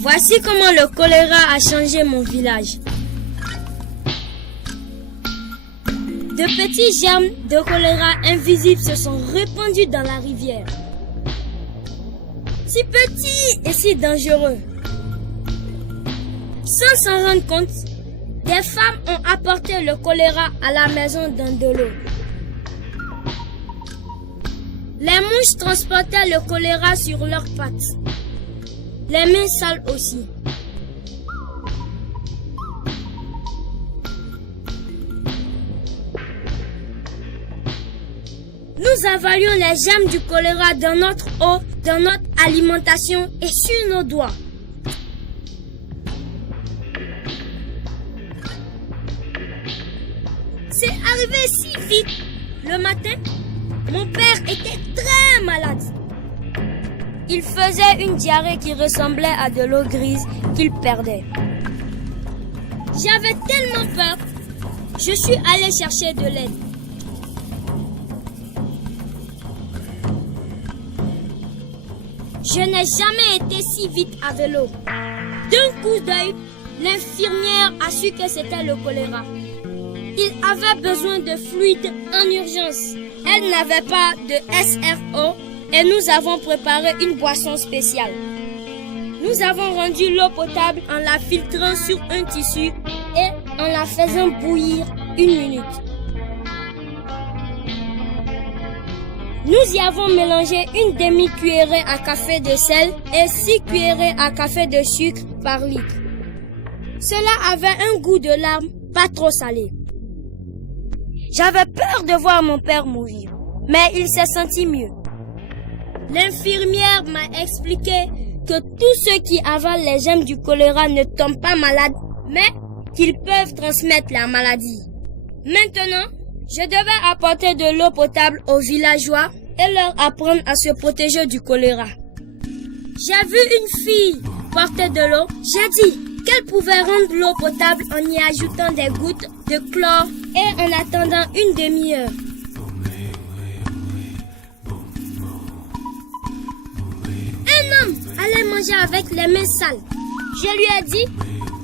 Voici comment le choléra a changé mon village. De petits germes de choléra invisibles se sont répandus dans la rivière. Si petits et si dangereux. Sans s'en rendre compte, des femmes ont apporté le choléra à la maison dans de l'eau. Les mouches transportaient le choléra sur leurs pattes. Les mains sales aussi. Nous avalions les germes du choléra dans notre eau, dans notre alimentation et sur nos doigts. C'est arrivé si vite. Le matin, mon père était très malade. Il faisait une diarrhée qui ressemblait à de l'eau grise qu'il perdait. J'avais tellement peur, je suis allée chercher de l'aide. Je n'ai jamais été si vite à vélo. D'un coup d'œil, l'infirmière a su que c'était le choléra. Il avait besoin de fluide en urgence. Elle n'avait pas de SRO et nous avons préparé une boisson spéciale. Nous avons rendu l'eau potable en la filtrant sur un tissu et en la faisant bouillir 1 minute. Nous y avons mélangé une demi-cuillerée à café de sel et 6 cuillerées à café de sucre par litre. Cela avait un goût de larmes pas trop salé. J'avais peur de voir mon père mourir, mais il s'est senti mieux. L'infirmière m'a expliqué que tous ceux qui avalent les germes du choléra ne tombent pas malades, mais qu'ils peuvent transmettre la maladie. Maintenant, je devais apporter de l'eau potable aux villageois et leur apprendre à se protéger du choléra. J'ai vu une fille porter de l'eau. J'ai dit qu'elle pouvait rendre l'eau potable en y ajoutant des gouttes de chlore et en attendant 1 demi-heure. Un homme allait manger avec les mains sales. Je lui ai dit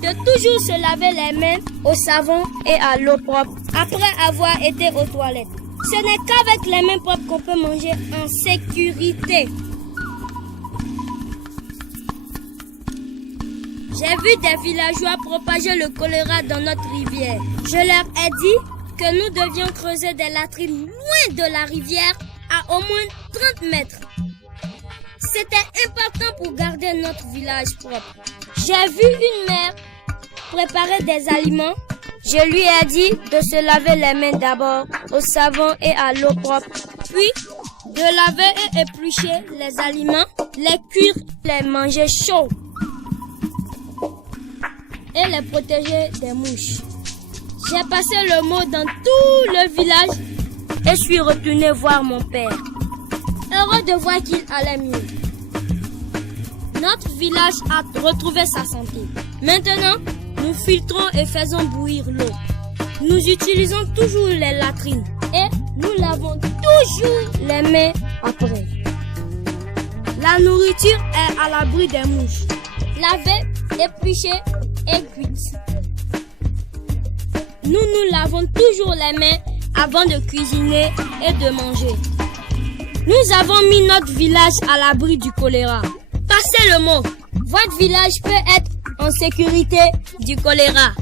de toujours se laver les mains au savon et à l'eau propre après avoir été aux toilettes. Ce n'est qu'avec les mains propres qu'on peut manger en sécurité. J'ai vu des villageois propager le choléra dans notre rivière. Je leur ai dit que nous devions creuser des latrines loin de la rivière à au moins 30 mètres. C'était important pour garder notre village propre. J'ai vu une mère préparer des aliments. Je lui ai dit de se laver les mains d'abord au savon et à l'eau propre, puis de laver et éplucher les aliments, les cuire, les manger chauds et les protéger des mouches. J'ai passé le mot dans tout le village et suis retourné voir mon père, heureux de voir qu'il allait mieux. Notre village a retrouvé sa santé. Maintenant, nous filtrons et faisons bouillir l'eau. Nous utilisons toujours les latrines et nous lavons toujours les mains après. La nourriture est à l'abri des mouches. Lavée, épluchée et cuite. Nous nous lavons toujours les mains avant de cuisiner et de manger. Nous avons mis notre village à l'abri du choléra. Passez le mot. Votre village peut être en sécurité du choléra.